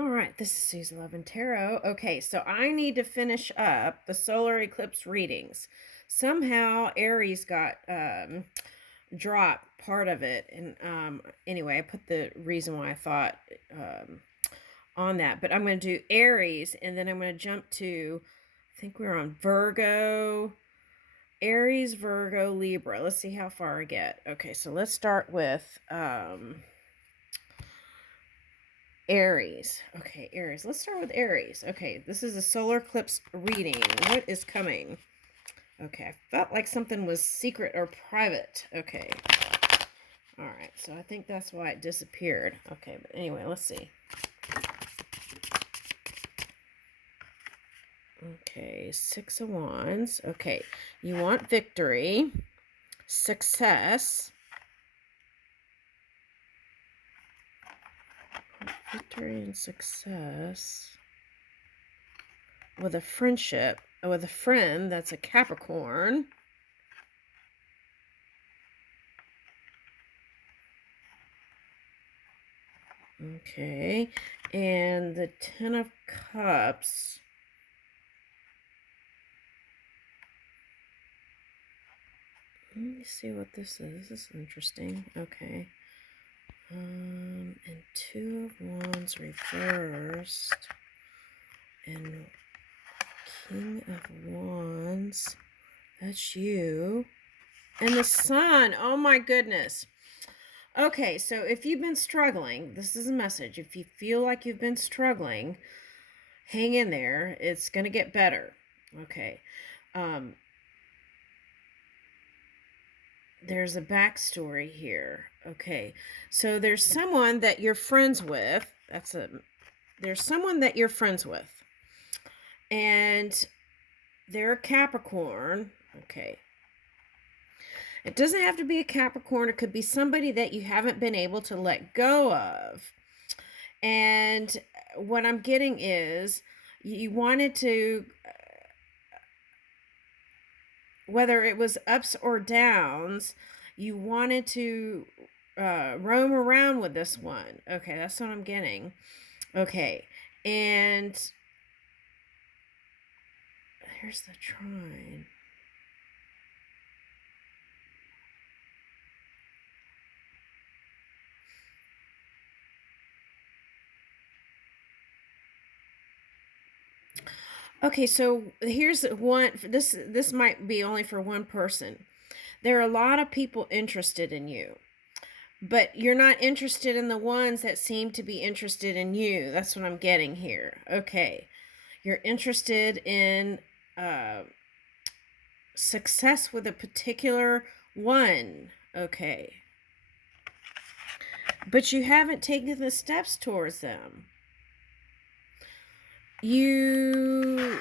All right, this is Susie Love and Tarot. Okay, so I need to finish up the solar eclipse readings. Somehow Aries got dropped part of it, and anyway, I put the reason why I thought on that. But I'm going to do Aries, and then I'm going to jump to, I think we're on Virgo, Aries, Virgo, Libra. Let's see how far I get. Okay, so let's start with Aries. Okay, Aries. Let's start with Aries. Okay, this is a solar eclipse reading. What is coming? Okay, I felt like something was secret or private. Okay. All right, so I think that's why it disappeared. Okay, but anyway, let's see. Okay, Six of Wands. Okay, you want victory, success. Victory and success with a friendship, with a friend that's a Capricorn. Okay, and the Ten of Cups. Let me see what this is. This is interesting. Okay. And Two of Wands reversed. And King of Wands. That's you. And the Sun. Oh my goodness. Okay, so if you've been struggling, this is a message. If you feel like you've been struggling, hang in there. It's going to get better. Okay. There's a backstory here. Okay. So there's someone that you're friends with. There's someone that you're friends with. And they're a Capricorn. Okay. It doesn't have to be a Capricorn. It could be somebody that you haven't been able to let go of. And what I'm getting is you wanted to, whether it was ups or downs, you wanted to roam around with this one. Okay, that's what I'm getting. Okay, and here's the trine. Okay, so here's one. This might be only for one person. There are a lot of people interested in you, but you're not interested in the ones that seem to be interested in you. That's what I'm getting here. Okay, you're interested in success with a particular one. Okay, but you haven't taken the steps towards them. You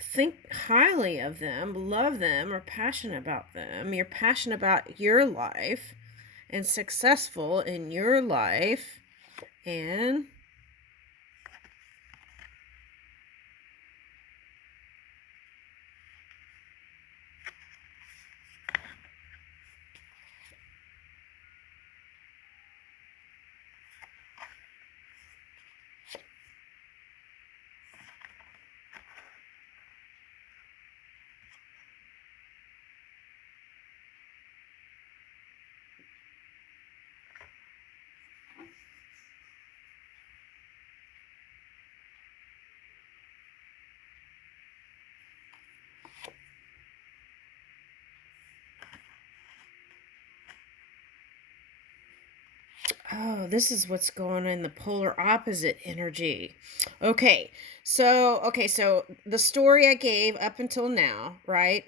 think highly of them, love them, are passionate about them. You're passionate about your life and successful in your life. And oh, this is what's going on in the polar opposite energy. Okay, so the story I gave up until now, right?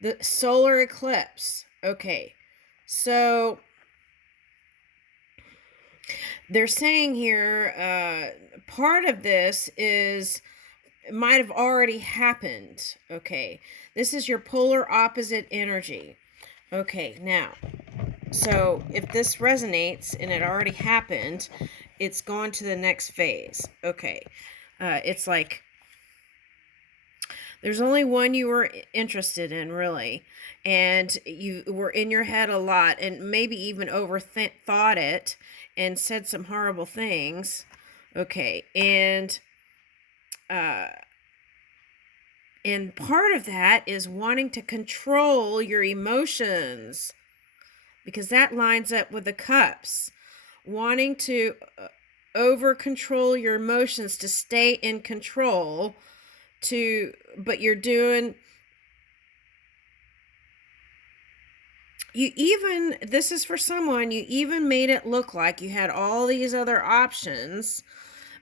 The solar eclipse. Okay, so they're saying here, part of this is it might have already happened. Okay, this is your polar opposite energy. Okay, now, so if this resonates and it already happened, it's gone to the next phase. Okay, it's like There's only one you were interested in, really. And you were in your head a lot and maybe even overthought it and said some horrible things. Okay. And part of that is wanting to control your emotions, because that lines up with the cups. Wanting to over control your emotions to stay in control, but you're doing, this is for someone, you even made it look like you had all these other options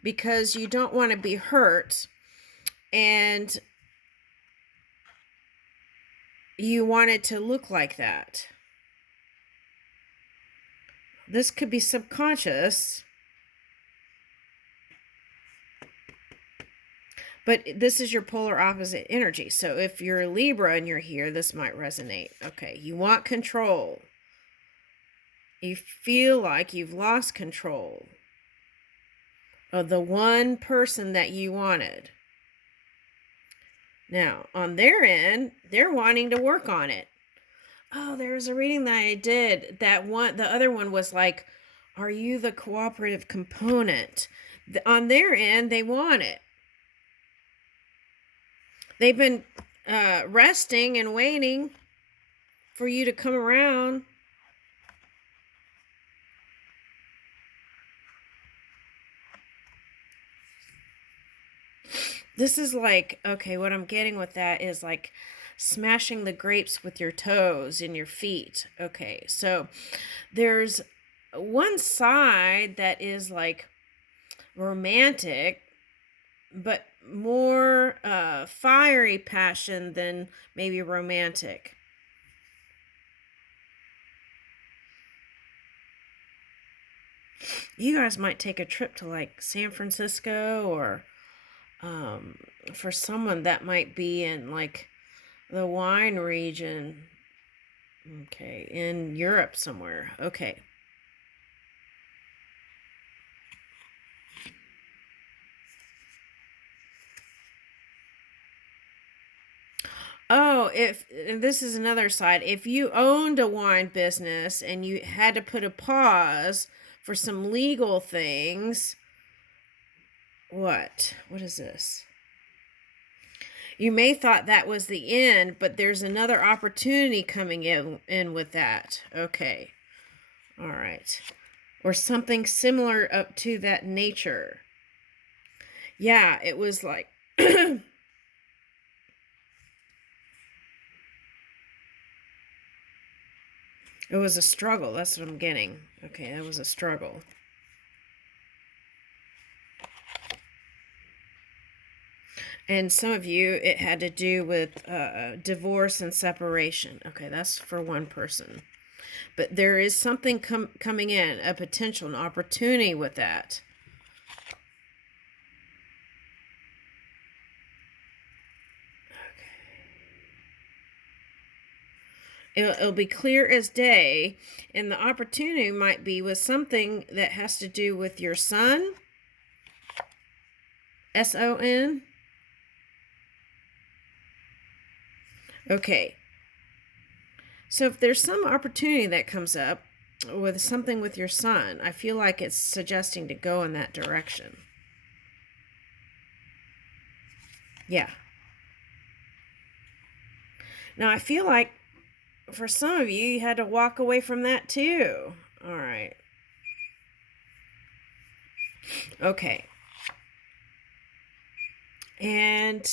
because you don't want to be hurt, and you want it to look like that. This could be subconscious, but this is your polar opposite energy. So if you're a Libra and you're here, this might resonate. Okay, you want control. You feel like you've lost control of the one person that you wanted. Now, on their end, they're wanting to work on it. Oh, there was a reading that I did. The other one was like, are you the cooperative component? On their end, they want it. They've been resting and waiting for you to come around. This is like, okay, what I'm getting with that is like smashing the grapes with your toes and your feet. Okay, so there's one side that is like romantic, but more fiery passion than maybe romantic. You guys might take a trip to like San Francisco, or for someone that might be in like the wine region. Okay, in Europe somewhere. Okay. Oh, and this is another side. If you owned a wine business and you had to put a pause for some legal things, what is this? You may thought that was the end, but there's another opportunity coming in with that. Okay. All right. Or something similar up to that nature. Yeah, it was like it was a struggle. That's what I'm getting. Okay, that was a struggle. And some of you, it had to do with divorce and separation. Okay, that's for one person. But there is something coming in, a potential, an opportunity with that. It'll be clear as day, and the opportunity might be with something that has to do with your son, S-O-N. Okay. So if there's some opportunity that comes up with something with your son, I feel like it's suggesting to go in that direction. Yeah. Now I feel like for some of you, you had to walk away from that too. All right. Okay. And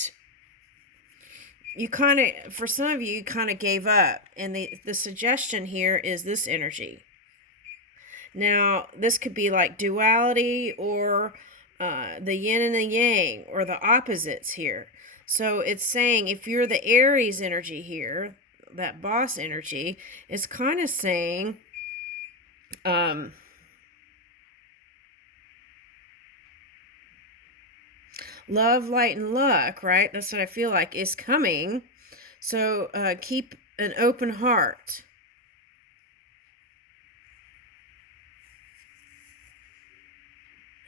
you kind of, for some of you kind of gave up. And the suggestion here is this energy. Now, this could be like duality, or the yin and the yang, or the opposites here. So it's saying if you're the Aries energy here, that boss energy, it's kind of saying, love, light, and luck, right? That's what I feel like is coming. So keep an open heart.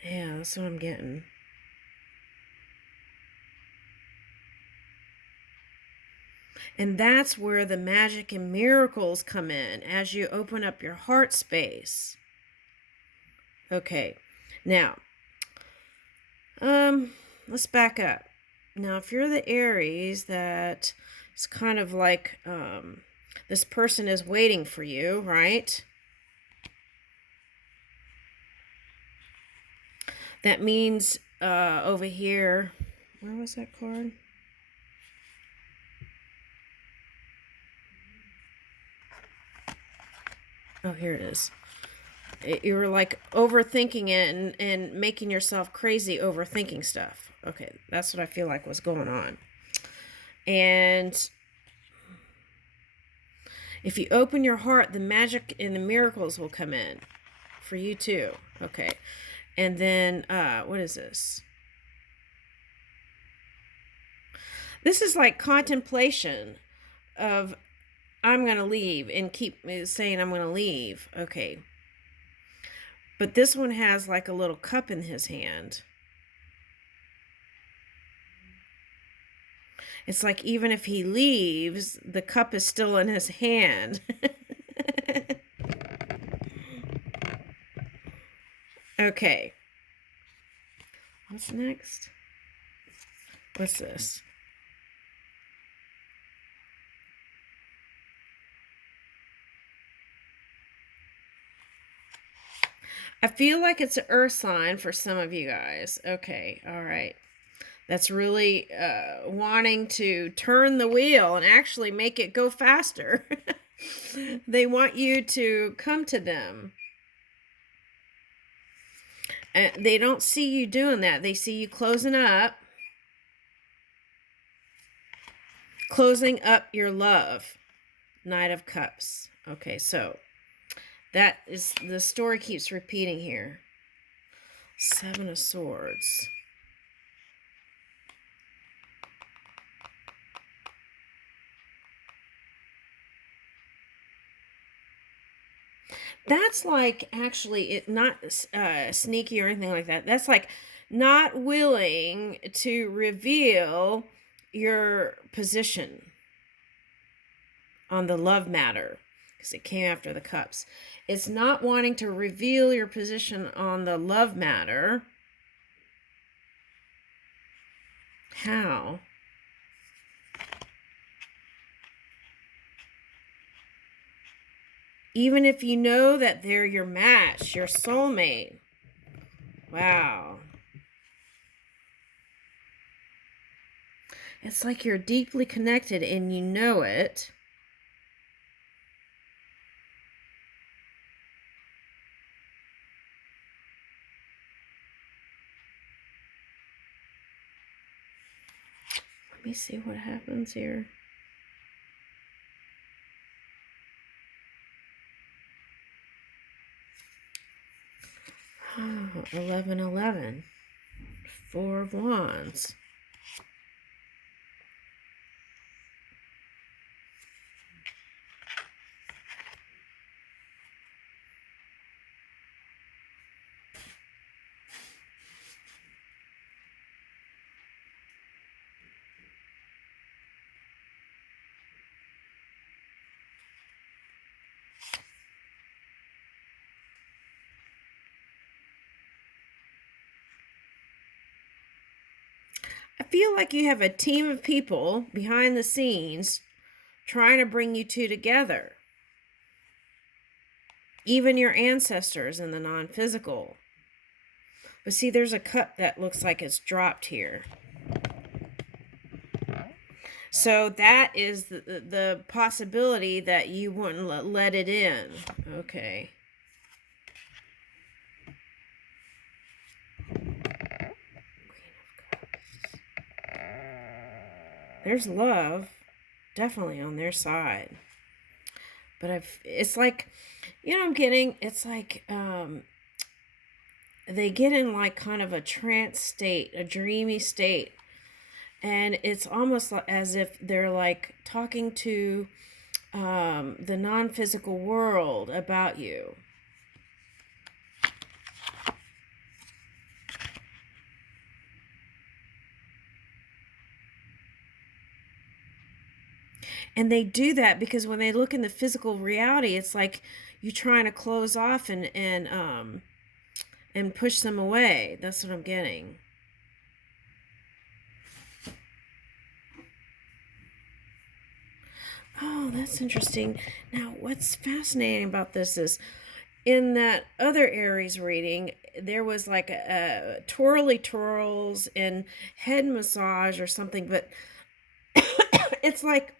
Yeah, that's what I'm getting. And that's where the magic and miracles come in as you open up your heart space. Okay, now, let's back up. Now, if you're the Aries, that it's kind of like this person is waiting for you, right? That means over here, where was that card? Oh, here it is. You were like overthinking it and making yourself crazy overthinking stuff. Okay, that's what I feel like was going on. And if you open your heart, the magic and the miracles will come in for you too. Okay. And then, what is this? This is like contemplation of, I'm going to leave, and keep saying I'm going to leave. Okay. But this one has like a little cup in his hand. It's like even if he leaves, the cup is still in his hand. Okay. What's next? What's this? I feel like it's an earth sign for some of you guys. Okay, all right. That's really wanting to turn the wheel and actually make it go faster. They want you to come to them. And they don't see you doing that. They see you closing up your love. Knight of Cups. Okay, so that is, the story keeps repeating here. Seven of Swords. That's like actually it not sneaky or anything like that. That's like not willing to reveal your position on the love matter, because it came after the cups. It's not wanting to reveal your position on the love matter. How? Even if you know that they're your match, your soulmate. Wow. It's like you're deeply connected and you know it. Let me see what happens here. Oh, 11. Four of Wands. I feel like you have a team of people behind the scenes trying to bring you two together. Even your ancestors in the non-physical. But see, there's a cup that looks like it's dropped here. So that is the possibility that you wouldn't let it in. Okay. There's love definitely on their side. But it's like, you know what I'm getting? It's like they get in like kind of a trance state, a dreamy state. And it's almost as if they're like talking to the non-physical world about you. And they do that because when they look in the physical reality, it's like you're trying to close off and push them away. That's what I'm getting. Oh, that's interesting. Now, what's fascinating about this is in that other Aries reading, there was like a twirly twirls and head massage or something, but it's like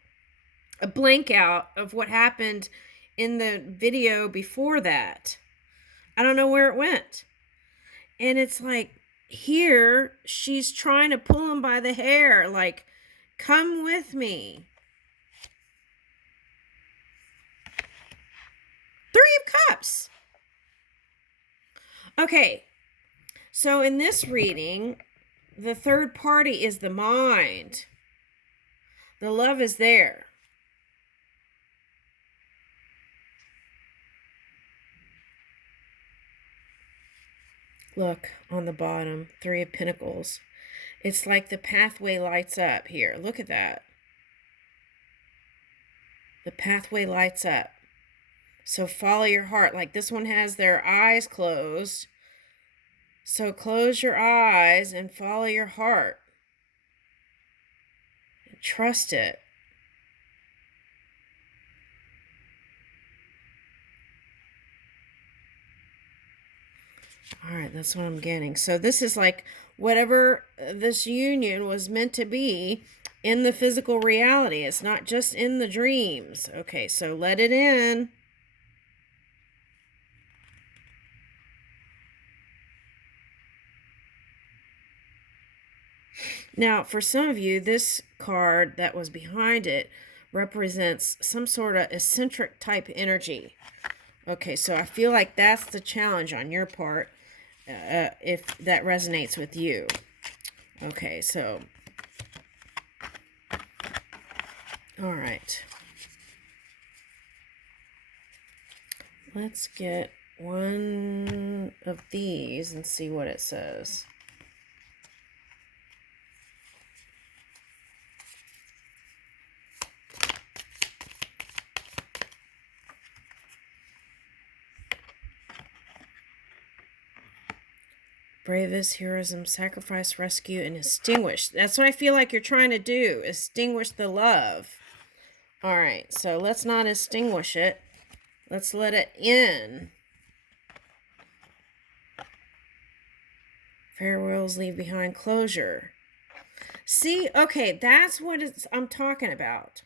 a blank out of what happened in the video before that. I don't know where it went. And it's like here she's trying to pull him by the hair, like, come with me. Three of Cups. Okay, so in this reading, the third party is the mind. The love is there. Look on the bottom, Three of Pentacles. It's like the pathway lights up here. Look at that. The pathway lights up. So follow your heart. Like this one has their eyes closed. So close your eyes and follow your heart. And trust it. All right, that's what I'm getting. So this is like whatever this union was meant to be in the physical reality. It's not just in the dreams. Okay, so let it in. Now, for some of you, this card that was behind it represents some sort of eccentric type energy. Okay, so I feel like that's the challenge on your part, if that resonates with you. Okay, so, all right. Let's get one of these and see what it says. Bravest, heroism, sacrifice, rescue, and extinguish. That's what I feel like you're trying to do. Extinguish the love. All right, so let's not extinguish it. Let's let it in. Farewells leave behind closure. See, okay, that's what I'm talking about.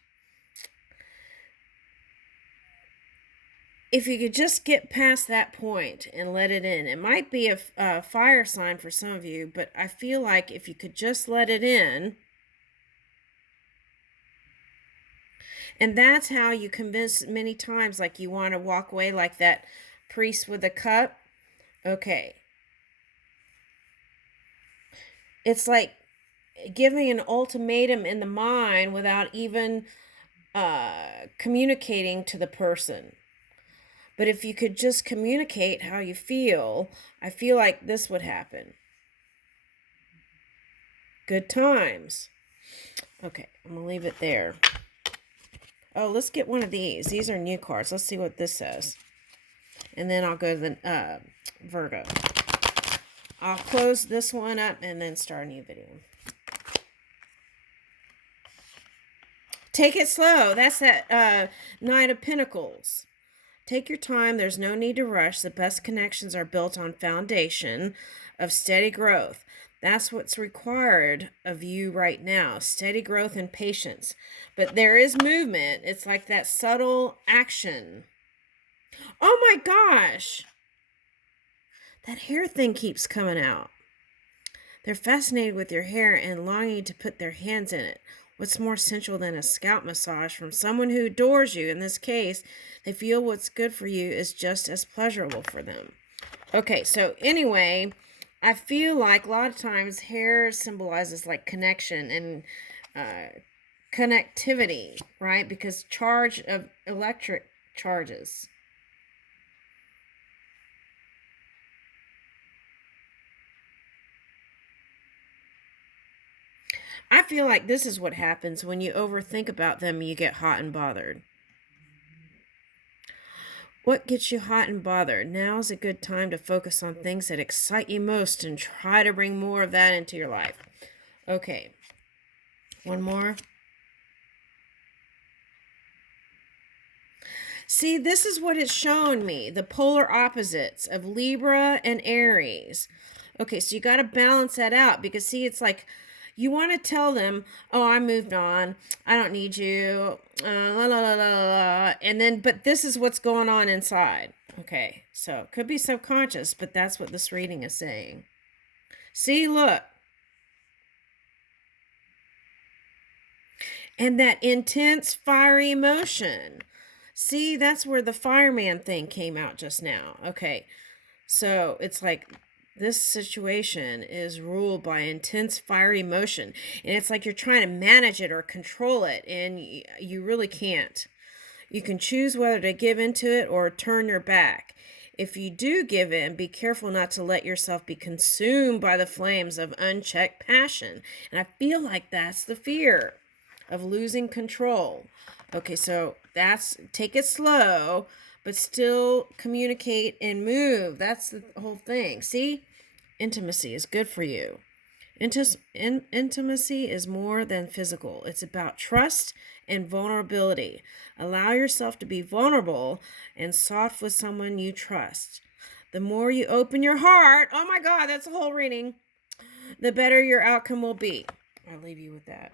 If you could just get past that point and let it in, it might be a fire sign for some of you, but I feel like if you could just let it in, and that's how you convince many times, like you want to walk away like that priest with a cup. Okay. It's like giving an ultimatum in the mind without even communicating to the person. But if you could just communicate how you feel, I feel like this would happen. Good times. Okay, I'm going to leave it there. Oh, let's get one of these. These are new cards. Let's see what this says. And then I'll go to the Virgo. I'll close this one up and then start a new video. Take it slow. That's that Knight of Pentacles. Take your time. There's no need to rush. The best connections are built on foundation of steady growth. That's what's required of you right now. Steady growth and patience. But there is movement. It's like that subtle action. Oh my gosh. That hair thing keeps coming out. They're fascinated with your hair and longing to put their hands in it. What's more sensual than a scalp massage from someone who adores you? In this case, they feel what's good for you is just as pleasurable for them. Okay, so anyway, I feel like a lot of times hair symbolizes like connection and connectivity, right? Because charge of electric charges. I feel like this is what happens when you overthink about them, you get hot and bothered. What gets you hot and bothered? Now's a good time to focus on things that excite you most and try to bring more of that into your life. Okay. One more. See, this is what it's showing me. The polar opposites of Libra and Aries. Okay, so you got to balance that out because, see, it's like you want to tell them, oh, I moved on. I don't need you. La, la, la, la, la. And then, but this is what's going on inside. Okay, so it could be subconscious, but that's what this reading is saying. See, look. And that intense, fiery emotion. See, that's where the fireman thing came out just now. Okay, so it's like this situation is ruled by intense, fiery emotion. And it's like you're trying to manage it or control it, and you really can't. You can choose whether to give into it or turn your back. If you do give in, be careful not to let yourself be consumed by the flames of unchecked passion. And I feel like that's the fear of losing control. Okay, so that's take it slow, but still communicate and move. That's the whole thing. See, intimacy is good for you. Intimacy is more than physical. It's about trust and vulnerability. Allow yourself to be vulnerable and soft with someone you trust. The more you open your heart, oh my God, that's the whole reading, the better your outcome will be. I'll leave you with that.